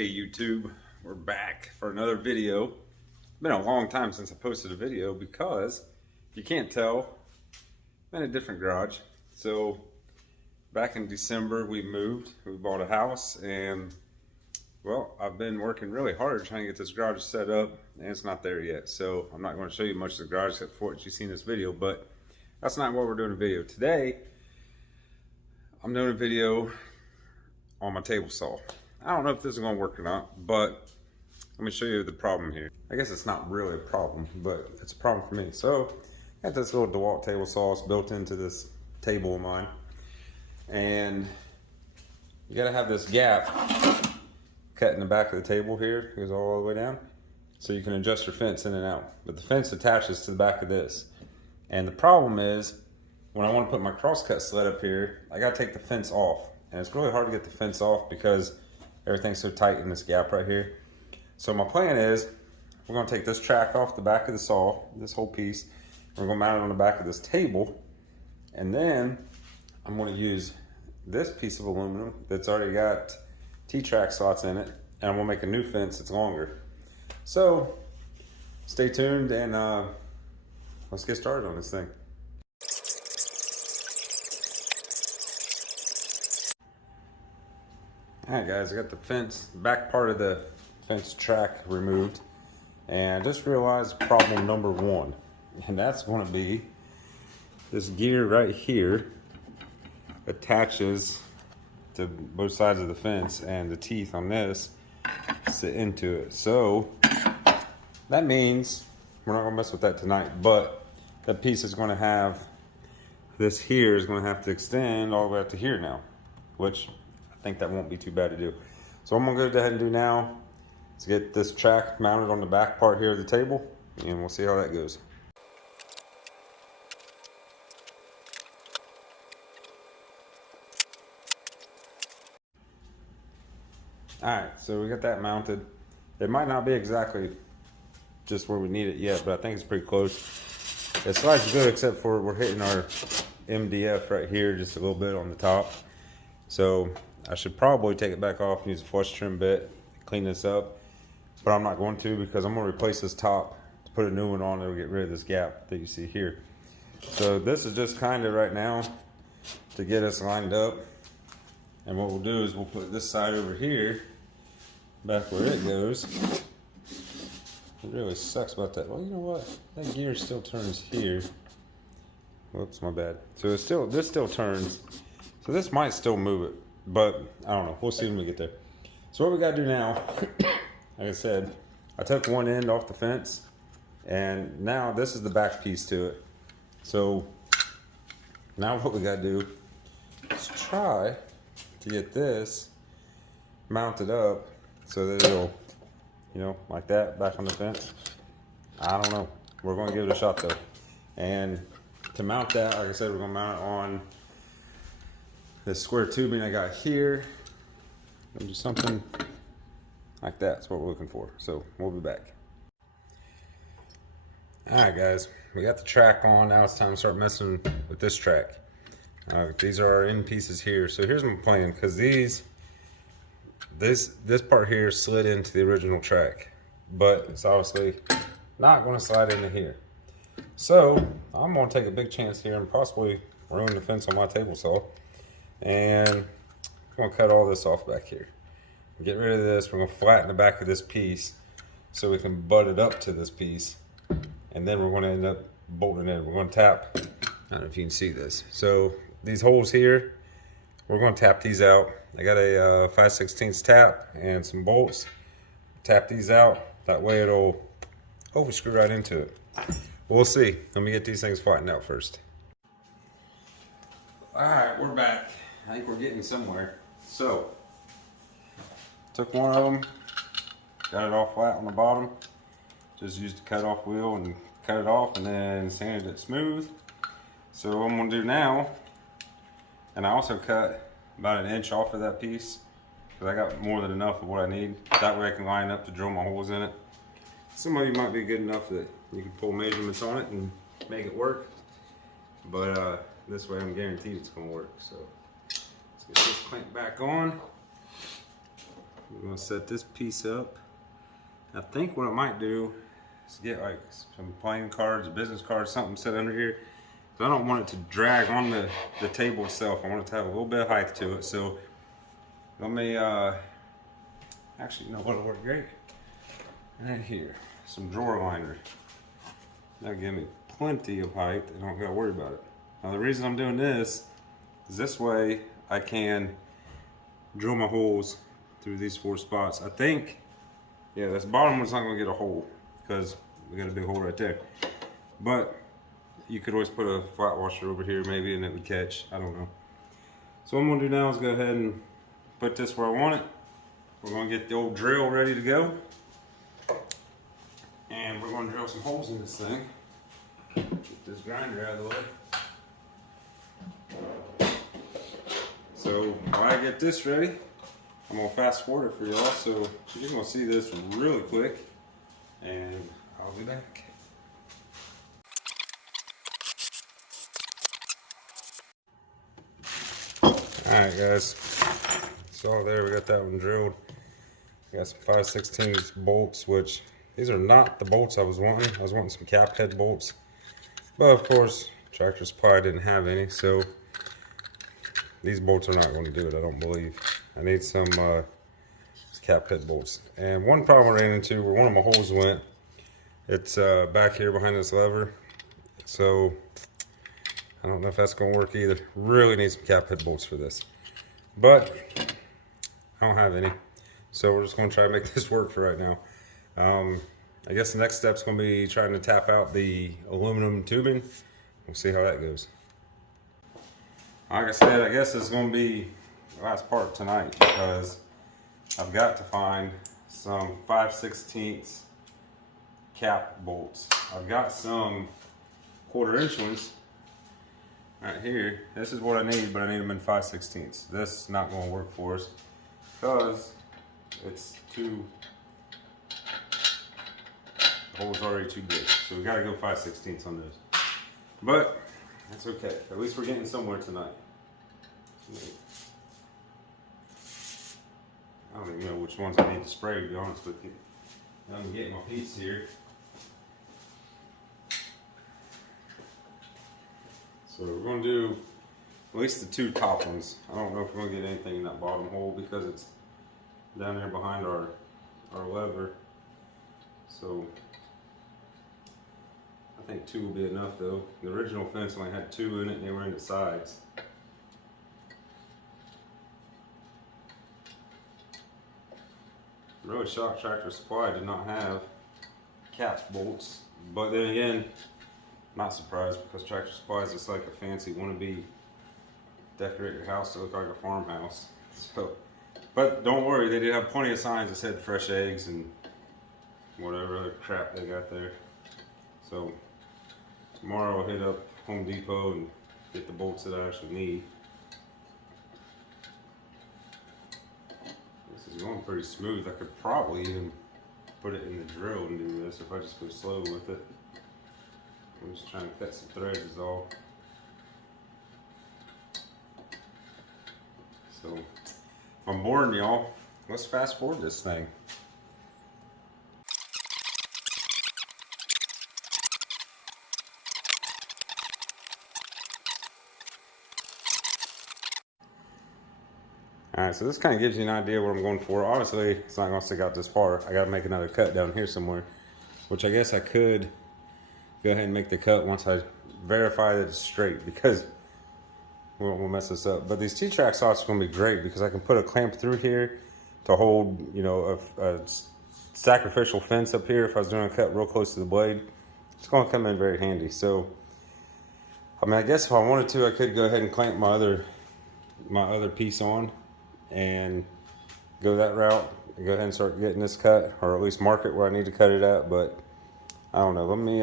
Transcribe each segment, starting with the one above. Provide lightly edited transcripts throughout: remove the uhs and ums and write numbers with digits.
Hey YouTube, we're back for another video. It's been a long time since I posted a video because if you can't tell, I'm in a different garage. So back in December we moved, we bought a house, and well, I've been working really hard trying to get this garage set up, and it's not there yet. So I'm not going to show you much of the garage except for what you see in this video, but that's not what we're doing a video. Today, I'm doing a video on my table saw. I don't know if this is going to work or not, but let me show you the problem here. I guess it's not really a problem, but it's a problem for me. So I got this little Dewalt table saw. It's built into this table of mine, and you got to have this gap cut in the back of the table here. It goes all the way down, so you can adjust your fence in and out. But the fence attaches to the back of this, and the problem is when I want to put my crosscut sled up here, I got to take the fence off, and it's really hard to get the fence off because everything's so tight in this gap right here. So my plan is we're going to take this track off the back of the saw, this whole piece. We're going to mount it on the back of this table, and then I'm going to use this piece of aluminum that's already got T-track slots in it, and I'm going to make a new fence that's longer. So stay tuned, and let's get started on this thing. Alright guys, I got the fence, back part of the fence track removed, and I just realized problem number one, and that's going to be this gear right here attaches to both sides of the fence, and the teeth on this sit into it. So that means we're not going to mess with that tonight, but that piece is going to have, this here is going to have to extend all the way up to here now, which I think that won't be too bad to do. So what I'm gonna go ahead and do now is get this track mounted on the back part here of the table, and we'll see how that goes. Alright, so we got that mounted. It might not be exactly just where we need it yet, but I think it's pretty close. It slides good, except for we're hitting our MDF right here just a little bit on the top. So I should probably take it back off and use a flush trim bit, clean this up, but I'm not going to, because I'm going to replace this top to put a new one on that will get rid of this gap that you see here. So this is just kind of right now to get us lined up, and what we'll do is we'll put this side over here back where it goes. It really sucks about that. Well, you know what, that gear still turns here. Whoops, my bad. So it's still, this still turns, so this might still move it, but I don't know. We'll see when we get there. So what we got to do now, like I said, I took one end off the fence, and now this is the back piece to it. So now what we got to do is try to get this mounted up so that it'll, you know, like that, back on the fence. I don't know. We're going to give it a shot though. And to mount that, like I said, we're going to mount it on this square tubing I got here, and do something like that. That's what we're looking for. So we'll be back. Alright guys, we got the track on. Now it's time to start messing with this track. These are our end pieces here. So here's my plan, because this part here slid into the original track, but it's obviously not going to slide into here. So I'm going to take a big chance here and possibly ruin the fence on my table saw. And I'm going to cut all this off back here. Get rid of this. We're going to flatten the back of this piece so we can butt it up to this piece. And then we're going to end up bolting it in. We're going to tap, I don't know if you can see this. So these holes here, we're going to tap these out. I got a 5/16 tap and some bolts. Tap these out. That way it'll hopefully screw right into it. We'll see. Let me get these things flattened out first. Alright, we're back. I think we're getting somewhere. So, took one of them, got it all flat on the bottom, just used a cut off wheel and cut it off, and then sanded it smooth. So what I'm going to do now, and I also cut about 1 inch off of that piece, because I got more than enough of what I need. That way I can line up to drill my holes in it. Some of you might be good enough that you can pull measurements on it and make it work, but this way I'm guaranteed it's going to work. So let's get this clamp back on. we're gonna set this piece up. I think what I might do is get like some playing cards, business cards, something set under here. I don't want it to drag on the table itself. I want it to have a little bit of height to it. So let me, actually, you know what'll work great? Right here, some drawer liner. That'll give me plenty of height and I don't gotta worry about it. Now the reason I'm doing this is this way I can drill my holes through these 4 spots. I think, yeah, this bottom one's not gonna get a hole because we got a big hole right there. But you could always put a flat washer over here maybe and it would catch, I don't know. So what I'm gonna do now is go ahead and put this where I want it. We're gonna get the old drill ready to go. And we're gonna drill some holes in this thing. Get this grinder out of the way. So while I get this ready, I'm gonna fast forward it for y'all. So you're gonna see this really quick and I'll be back. Alright guys, so there we got that one drilled. We got some 5/16 bolts, which these are not the bolts I was wanting. I was wanting some cap head bolts. But of course, Tractor Supply didn't have any, so these bolts are not going to do it, I don't believe. I need some cap head bolts. And one problem I ran into where one of my holes went, it's back here behind this lever. So I don't know if that's going to work either. Really need some cap head bolts for this. But I don't have any. So we're just going to try to make this work for right now. I guess the next step is going to be trying to tap out the aluminum tubing. We'll see how that goes. Like I said, I guess it's going to be the last part tonight because I've got to find some 5/16 cap bolts. I've got some 1/4 inch ones right here. This is what I need, but I need them in 5/16. This is not going to work for us because it's too, the hole's already too big. So we got to go 5/16 on this. But that's okay. At least we're getting somewhere tonight. I don't even know which ones I need to spray, to be honest with you. I'm getting my piece here. So we're going to do at least the 2 top ones. I don't know if we're going to get anything in that bottom hole because it's down there behind our lever. So I think 2 will be enough though. The original fence only had 2 in it and they were in the sides. I'm really shocked Tractor Supply did not have cap bolts, but then again, not surprised because Tractor Supply is just like a fancy wannabe decorate your house to look like a farmhouse. So, but don't worry, they did have plenty of signs that said fresh eggs and whatever other crap they got there. So tomorrow I'll hit up Home Depot and get the bolts that I actually need. This is going pretty smooth. I could probably even put it in the drill and do this if I just go slow with it. I'm just trying to cut some threads is all. So if I'm boring y'all, let's fast forward this thing. Alright, so this kind of gives you an idea of what I'm going for. Obviously, it's not going to stick out this far. I got to make another cut down here somewhere, which I guess I could go ahead and make the cut once I verify that it's straight, because we'll mess this up. But these T-track slots are going to be great because I can put a clamp through here to hold, you know, a sacrificial fence up here if I was doing a cut real close to the blade. It's going to come in very handy. So, I mean, I guess if I wanted to, I could go ahead and clamp my other piece on and go that route and go ahead and start getting this cut, or at least mark it where I need to cut it at. But I don't know. Let me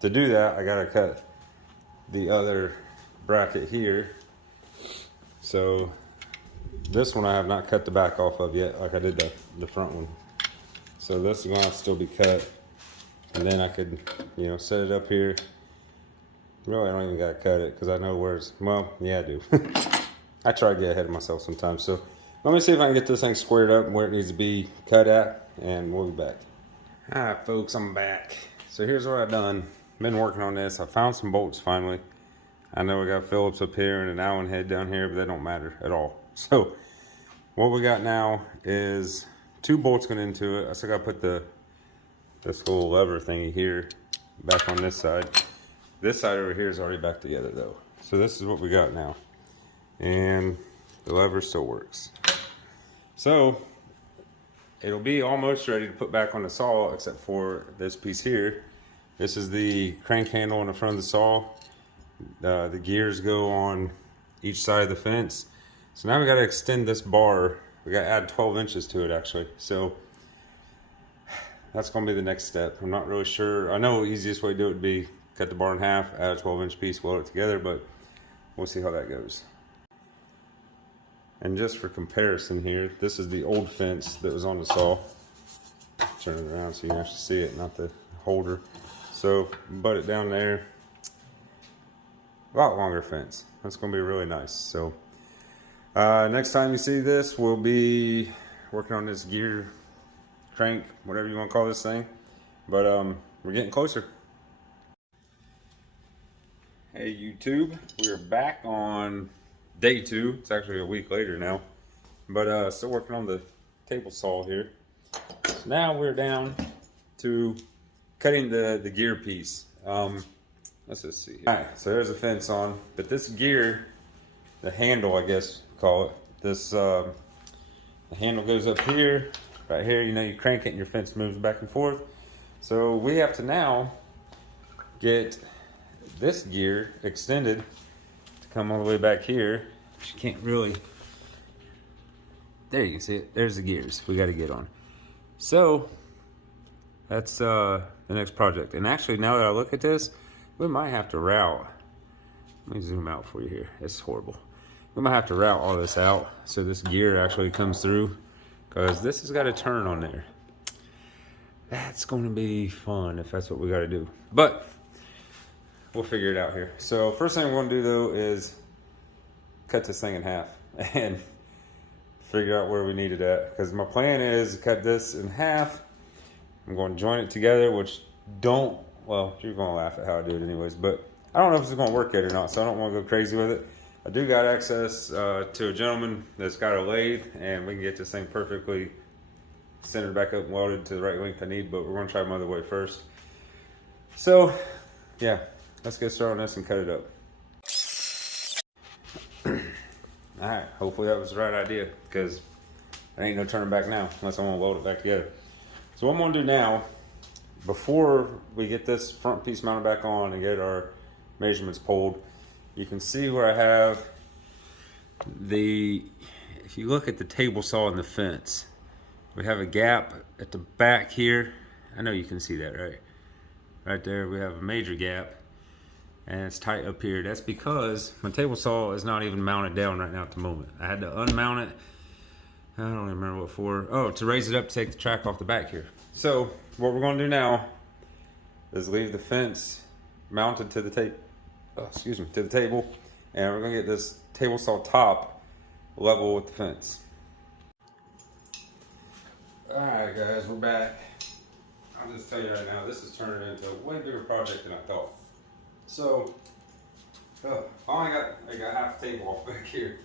to do that, I gotta cut the other bracket here. So this one I have not cut the back off of yet, like I did the front one. So this is gonna still be cut, and then I could, you know, set it up here. Really, I don't even gotta cut it because I know where it's, well, yeah, I do. I try to get ahead of myself sometimes. So Let me see if I can get this thing squared up where it needs to be cut at, and we'll be back. All right, folks, I'm back. So here's what I've done. Been working on this. I found some bolts finally. I know we got Phillips up here and an Allen head down here, but they don't matter at all. So what we got now is 2 bolts going into it. I still got to put this little lever thingy here back on this side. This side over here is already back together though. So this is what we got now. And the lever still works. So it'll be almost ready to put back on the saw, except for this piece here. This is the crank handle in the front of the saw. The gears go on each side of the fence. So now we got to extend this bar. We got to add 12 inches to it actually. So that's going to be the next step. I'm not really sure. I know the easiest way to do it would be cut the bar in half, add a 12-inch piece, weld it together, but we'll see how that goes. And just for comparison here, this is the old fence that was on the saw. Turn it around so you can actually see it, not the holder. So butt it down there. A lot longer fence. That's going to be really nice. So next time you see this, we'll be working on this gear, crank, whatever you want to call this thing. But we're getting closer. Hey YouTube, we're back on day 2. It's actually a week later now, but still working on the table saw here. So now we're down to cutting the gear piece. Let's just see here. All right, so there's a fence on, but this gear, the handle, I guess you call it, this the handle goes up here, right here. You know, you crank it and your fence moves back and forth. So we have to now get this gear extended to come all the way back here. But you can't really. There you can see it. There's the gears we got to get on. So that's the next project. And actually, now that I look at this, we might have to route. Let me zoom out for you here. It's horrible. We might have to route all this out so this gear actually comes through, because this has got to turn on there. That's going to be fun if that's what we got to do. But we'll figure it out here. So first thing we're going to do though is cut this thing in half and figure out where we need it at. Because my plan is to cut this in half. I'm going to join it together, which well, you're going to laugh at how I do it anyways, but I don't know if it's going to work yet or not, so I don't want to go crazy with it. I do got access to a gentleman that's got a lathe, and we can get this thing perfectly centered back up and welded to the right length I need, but we're going to try my other way first. So, yeah, let's get started on this and cut it up. Alright, hopefully that was the right idea, because there ain't no turning back now unless I want to weld it back together. So what I'm going to do now, before we get this front piece mounted back on and get our measurements pulled, you can see where I have if you look at the table saw and the fence, we have a gap at the back here. I know you can see that, right? Right there, we have a major gap, and it's tight up here. That's because my table saw is not even mounted down right now at the moment. I had to unmount it. I don't even remember what for. Oh, to raise it up to take the track off the back here. So what we're going to do now is leave the fence mounted to the to the table, and we're going to get this table saw top level with the fence. All right, guys, we're back. I'll just tell you right now, this is turning into a way bigger project than I thought. So, finally I got half the table off back here.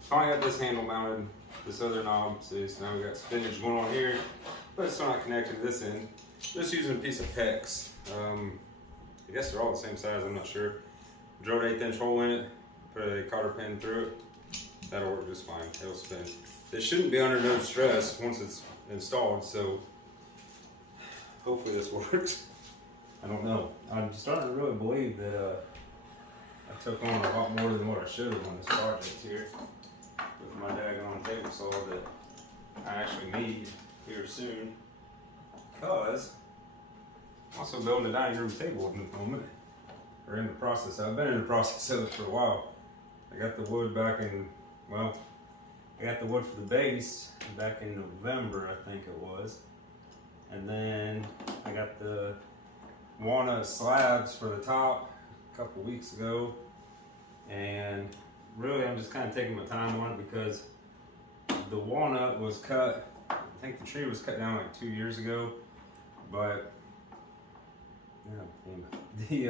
Finally got this handle mounted, this other knob. See, so now we got spinach going on here, but it's still not connected to this end. Just using a piece of PEX. I guess they're all the same size, I'm not sure. Drilled 1/8 inch hole in it, put a cotter pin through it. That'll work just fine, it'll spin. It shouldn't be under no stress once it's installed, so hopefully this works. I don't know. I'm starting to really believe that I took on a lot more than what I should have on this project here with my daggone table saw that I actually need here soon, because I'm also building a dining room table at the moment. We're in the process. I've been in the process of it for a while. I got the wood back in, well, I got the wood for the base back in November, I think it was. And then I got the walnut slabs for the top a couple weeks ago. And really I'm just kind of taking my time on it because the walnut was cut. I think the tree was cut down like 2 years ago, but the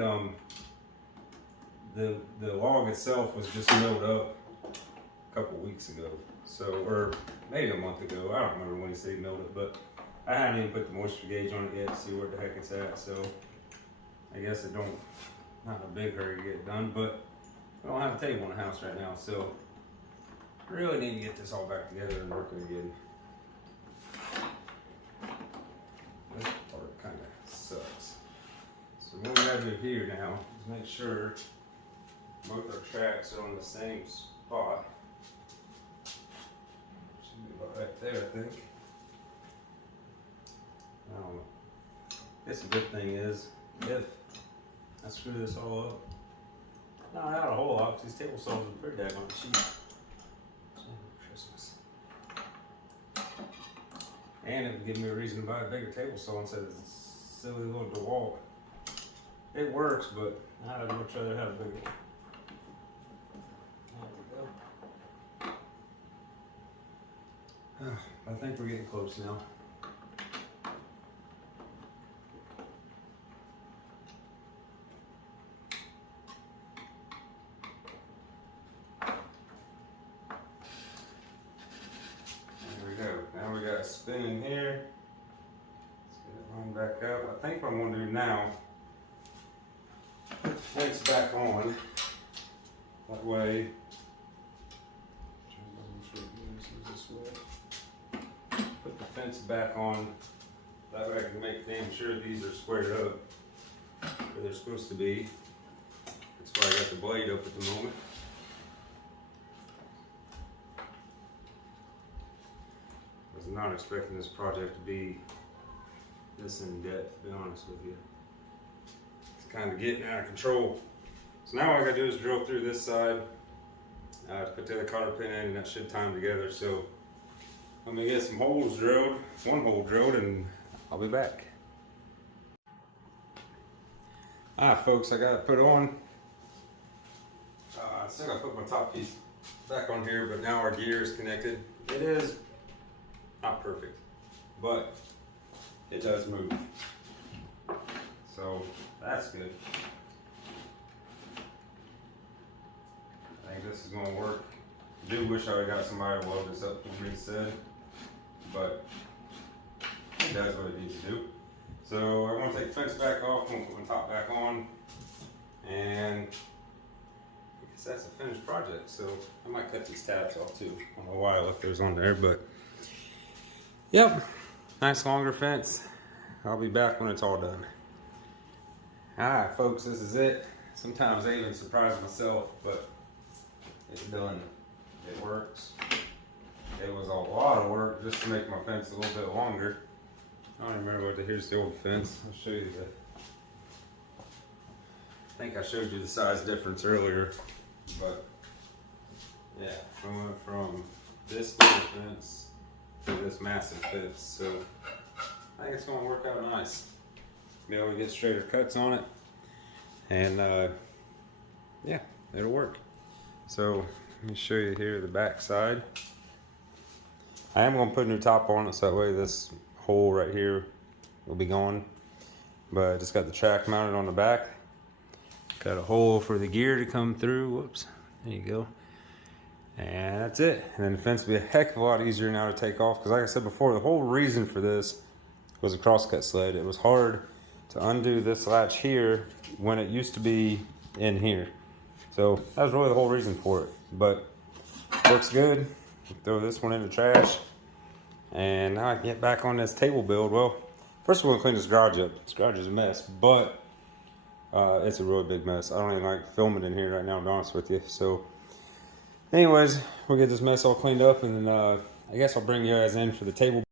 log itself was just milled up a couple weeks ago. So, or maybe a month ago. I don't remember when he said he milled it, but I haven't even put the moisture gauge on it yet to see where the heck it's at. So I guess it don't, not in a big hurry to get it done, but we don't have a table in the house right now, so I really need to get this all back together and working again. This part kind of sucks. So what we gotta do here now is make sure both our tracks are on the same spot. Should be about right there, I think. I don't know. I guess the good thing is, if I screw this all up, no, not a whole lot, because these table saws are pretty daggone cheap. Christmas. And it would give me a reason to buy a bigger table saw instead of this silly little Dewalt. It works, but I'd much rather have a bigger one. There we go. I think we're getting close now. Now we got a spin in here. Let's get it lined back up. I think what I'm going to do now, put the fence back on. That way, put the fence back on. That way I can make damn sure these are squared up where they're supposed to be. That's why I got the blade up at the moment. I was not expecting this project to be this in depth, to be honest with you. It's kind of getting out of control. So now all I gotta do is drill through this side to put the other cotter pin in, and that should tie them together. So let me get some holes drilled, one hole drilled, and I'll be back. Alright folks, I got it put on. I still gotta put my top piece back on here, but now our gear is connected. It is not perfect, but it does move. So that's good. I think this is going to work. I do wish I would got somebody to weld this up for me instead, but it does what it needs to do. So I'm going to take the fence back off, I'm going to put my top back on, and I guess that's a finished project. So I might cut these tabs off too. I don't know why I left those on there, but yep, nice longer fence. I'll be back when it's all done. Alright folks, this is it. Sometimes I even surprise myself, but it's done. It works. It was a lot of work just to make my fence a little bit longer. I don't remember what here's the old fence. I'll show you the, I think I showed you the size difference earlier, but yeah, from this little fence to this massive fence. So I think it's going to work out nice. Be able to get straighter cuts on it, and yeah, it'll work. So let me show you here the back side. I am going to put a new top on it so that way this hole right here will be gone. But I just got the track mounted on the back. Got a hole for the gear to come through. Whoops, there you go. And that's it. And then the fence will be a heck of a lot easier now to take off, because like I said before, the whole reason for this was a crosscut sled. It was hard to undo this latch here when it used to be in here. So that was really the whole reason for it. But looks good. Throw this one in the trash. And now I can get back on this table build. Well, first we're gonna clean this garage up. This garage is a mess, but it's a really big mess. I don't even like filming in here right now, to be honest with you. So anyways, we'll get this mess all cleaned up, and then I guess I'll bring you guys in for the table